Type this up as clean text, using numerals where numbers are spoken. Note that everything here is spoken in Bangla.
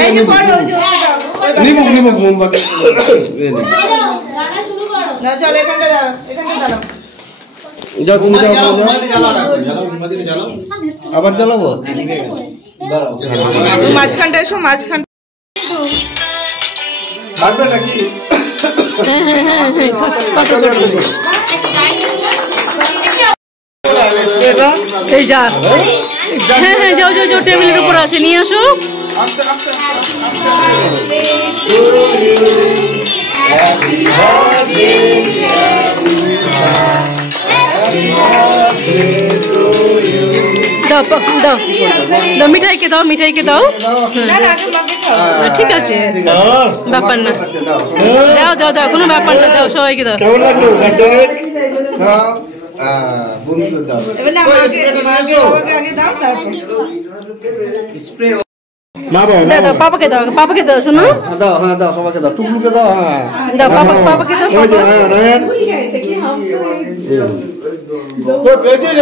এই যে পড়ো ওই যে নিমুক মোমবাতি না চল এখানটা দাও যাও তুমি যাও যাও আবার জ্বালাবো মাঝখানটা এসো মাঝখান কাটবে নাকি এই যা হ্যাঁ যাও যাও যাও টেবিলের উপর আসে নিয়ে আসো দাও দাও দাও মিঠাইকে দাও না না আগে মাকে খাও ঠিক আছে ব্যাপার না দাও কোনো ব্যাপার না দাও সবাইকে দাও কেমন লাগলো দাও বন্ধু দাও এবার না মাকে আগে দাও তারপর স্প্রে মা বাবা দাও পাপাকে দাও শোনো দাও হ্যাঁ দাও সবাইকে দাও টুকলুকে দাও হ্যাঁ দাও পাপাকে দাও ওই যে হ্যাঁ নয়ন কই পেয়েছিস